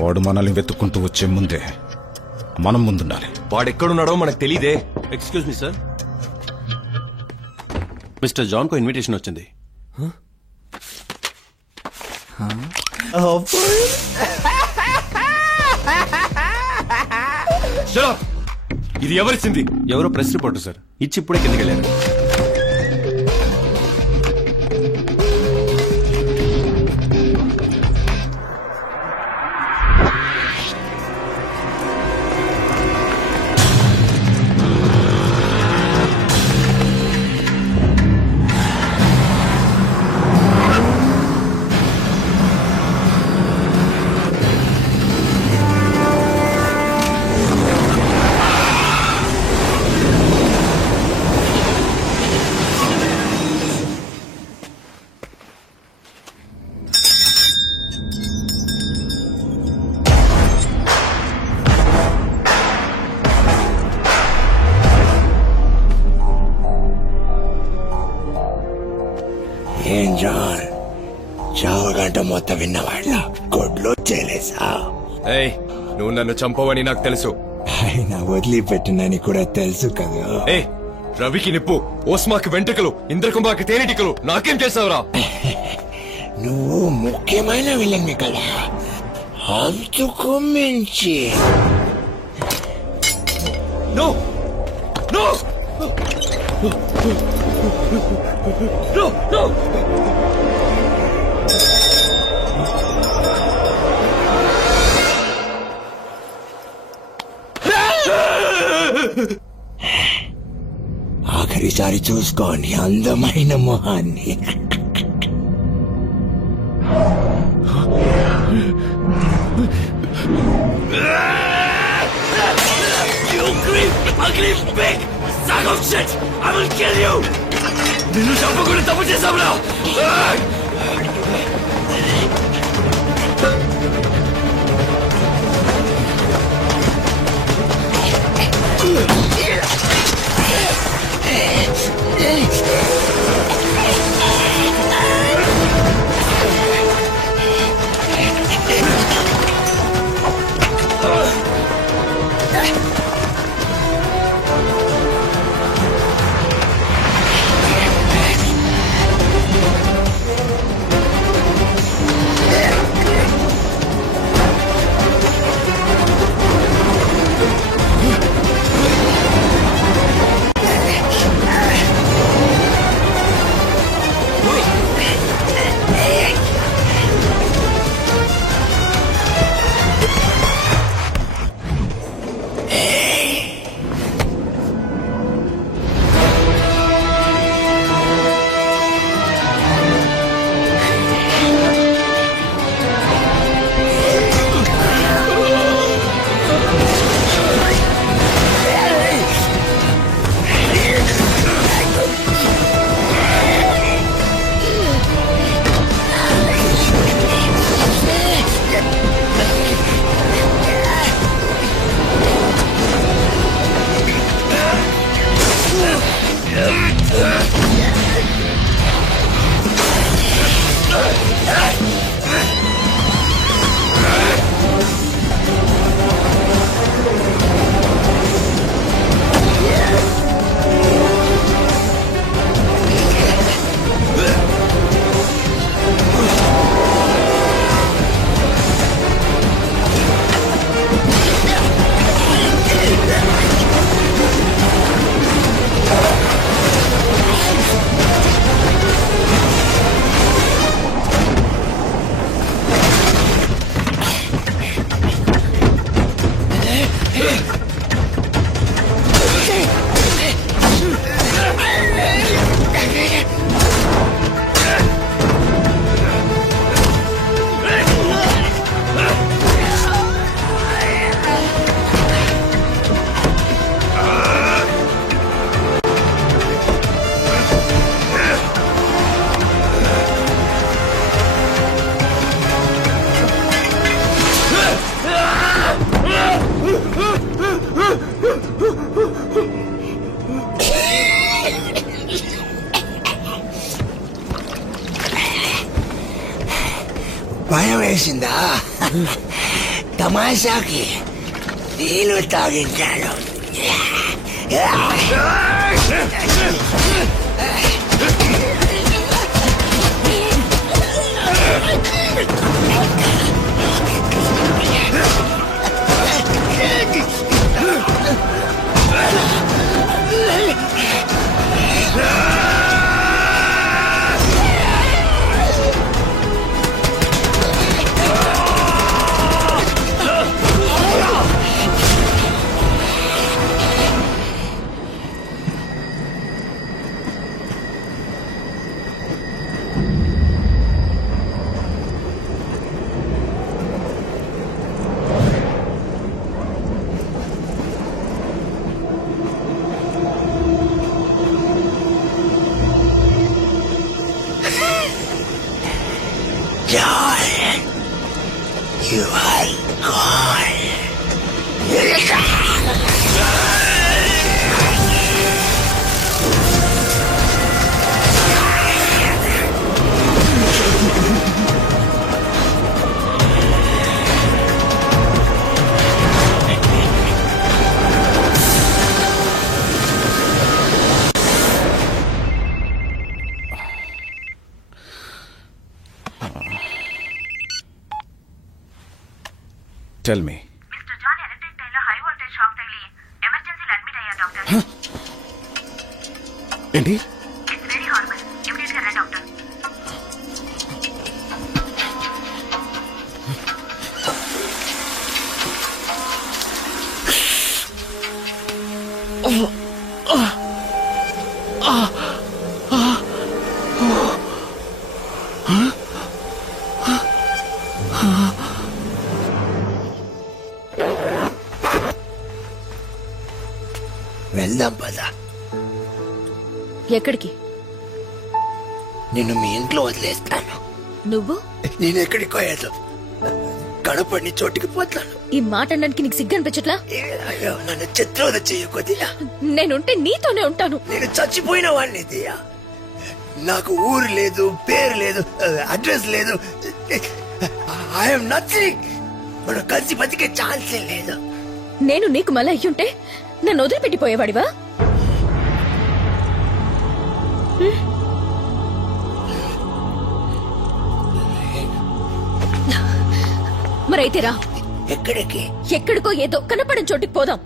వాడు మనల్ని వెతుక్కుంటూ వచ్చే ముందే మనం ముందుండాలి. వాడెక్కడున్నాడో మనకు తెలియదే. Excuse me sir, Mister John కో ఇన్విటేషన్ వచ్చింది. ఇది ఎవరిచ్చింది? ఎవరో ప్రెస్ రిపోర్టర్ సార్, ఇచ్చి ఇప్పుడే కిందకి వెళ్ళారు. ఏం జాన్, చావగంట మొత్తం విన్నవాళ్ళ గొడ్లో చేలేసా? నువ్వు నన్ను చంపవని నాకు తెలుసు. ఆయన వదిలిపెట్టినని కూడా తెలుసు కదా. రవికి నిప్పు, ఓస్మాకి వెంట్రుకలు, ఇంద్రకుంభాకి తేనెటికలు, నాకేం చేసావురా? నువ్వు ముఖ్యమైన విలన్వి కదా, అంతకు మించి. నో నో నో నో ఆఖరిసారి చూసుకోండి అందమైన మొహాన్ని. నిన్ను చంపకుండా తప్పు చేశావురా? భయం వేసిందా? తమాషాకి నీళ్ళు తాగించాడు. You are gone. Tell me. Mr. John electric train లో high voltage shock తగిలి ఎమర్జెన్సీలో అడ్మిట్ అయ్యారు డాక్టర్. ఏంటి? It's very హార్బుల్. ఇమిడియట్ గా రండి డాక్టర్. వెళ్దాం పదా. ఎక్కడికి? నిన్ను మీ ఇంట్లో వదిలేస్తాను. నువ్వు? నేను ఎక్కడికి పోయాను, కడపడిని చోటుకి పోతాను. ఈ మాట అనడానికి నీకు సిగ్గు అనిపించట్లా? అయ్యో, నన్ను చిత్రవద చెయ్యి కొద్దిగా. నేనుంటే నీతోనే ఉంటాను. నేను చచ్చిపోయిన వాడిని దియా. నాకు ఊరు లేదు, పేరు లేదు, అడ్రస్ లేదు. I'm nothing. మనం కలిసి బతికే ఛాన్సే లేదు. నేను నీకు మళ్ళీ అయ్యుంటే నన్ను వదిలిపెట్టిపోయేవాడివా? మరైతే రా. ఎక్కడికి? ఎక్కడికో ఏదో కనపడని చోటికి పోదాం.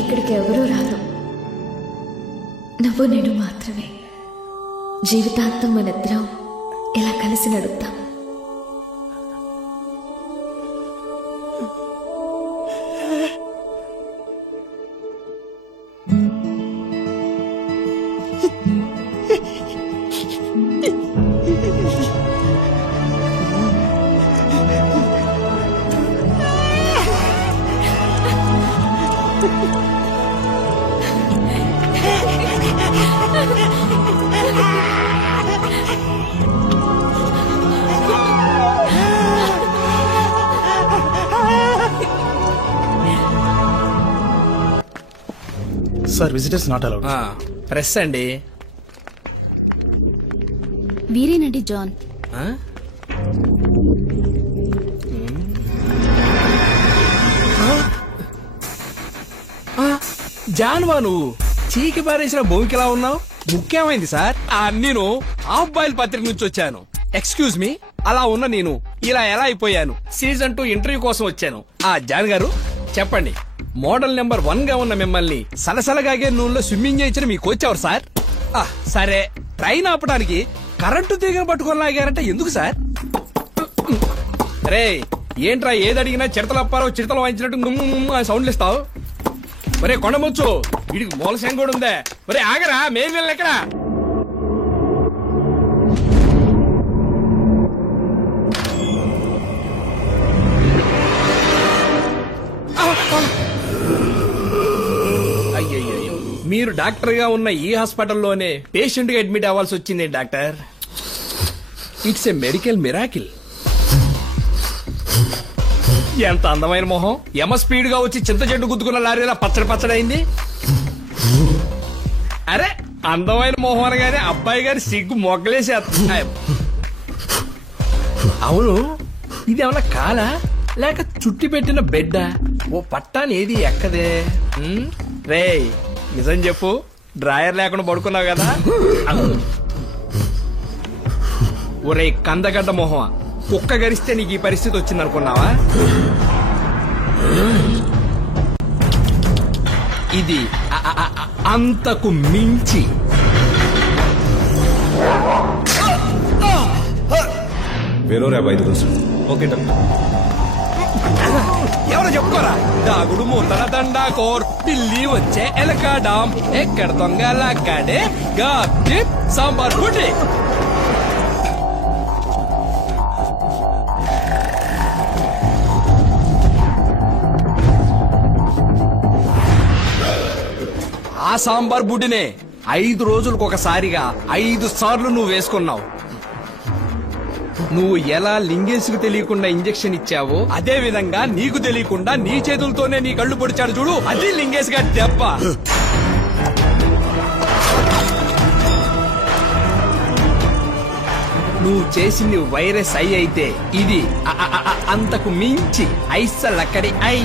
ఇక్కడికి ఎవరూ రారు, నువ్వు నేను మాత్రమే. జీవితాంతం మనిద్దరం ఇలా కలిసి నడుద్దాం. Sir, visitors not allowed. Press అండి. వీరేనండి జాన్. జాన్వా నువ్వు? చీకి పారేసిన భూమికిలా ఉన్నావు. ముఖ్యమైంది సార్. నేను హాఫ్ బాయిల్ పత్రిక నుంచి వచ్చాను. ఎక్స్క్యూజ్ మీ, అలా ఉన్న నేను ఇలా ఎలా అయిపోయాను? సీజన్ 2 ఇంటర్వ్యూ కోసం వచ్చాను. జాన్ గారు చెప్పండి, మోడల్ నెంబర్ 1 గా ఉన్న మిమ్మల్ని సలసలగాగే నూనెలో స్విమ్మింగ్ చేయించిన మీ కోచ్ ఎవరు సార్? సరే, ట్రైన్ ఆపడానికి కరెంటు తీగను పట్టుకొని లాగారంటే ఎందుకు సార్? రే ఏంట్రా, ఏది అడిగినా చిడతలప్పారో చిడతలు వాయించినట్టు సౌండ్లు ఇస్తావు? ఒరే కొండముచ్చు, వీడికి మూలశం కూడా ఉందే. ఒరే ఆగరా, మెయిన్ వెళ్ళి ఎక్కడా? అయ్యయ్యో, మీరు డాక్టర్ గా ఉన్న ఈ హాస్పిటల్లోనే పేషెంట్ గా అడ్మిట్ అవ్వాల్సి వచ్చింది doctor. It's a medical miracle. ఎంత అందమైన మొహం, యమ స్పీడ్ గా వచ్చి చింత చెట్టు గుద్దుకున్న లారీలా పచ్చడి పచ్చడైంది. అరే, అందమైన మొహం అనగానే అబ్బాయి గారి సిగ్గు మొగ్గలేసి. అవును, ఇదేమన్నా కాలా లేక చుట్టి పెట్టిన బెడ్డ? ఓ పట్టాని ఏది ఎక్కదే. రే నిజం చెప్పు, డ్రాయర్ లేకుండా పడుకున్నావు కదా? ఒరే కందగడ్డ మొహమా, కుక్క గరిస్తే నీకు ఈ పరిస్థితి వచ్చింది అనుకున్నావా? ఇది అంతకు మించి. వేరే 5 రోజులు. Okay doctor. ఎవరో చెప్పుకోరా. దాగుడు మూతల దండా కోర్, పిల్లి వచ్చే ఎలకాడాం, ఎక్కడ దొంగలాగాడే గాడి సాంబార్ పుట్టి. ఆ సాంబార్ బుడ్డినే 5 రోజులకు ఒకసారిగా 5 సార్లు నువ్వు వేసుకున్నావు. నువ్వు ఎలా లింగేష్కు తెలియకుండా ఇంజెక్షన్ ఇచ్చావో అదే విధంగా నీకు తెలియకుండా నీ చేతులతోనే నీ కళ్ళు పొడిచాడు చూడు, అది లింగేష్ గారి దెబ్బ. నువ్వు చేసింది వైరస్ ఐ అయితే ఇది అంతకు మించి ఐసలక్కడి ఐ.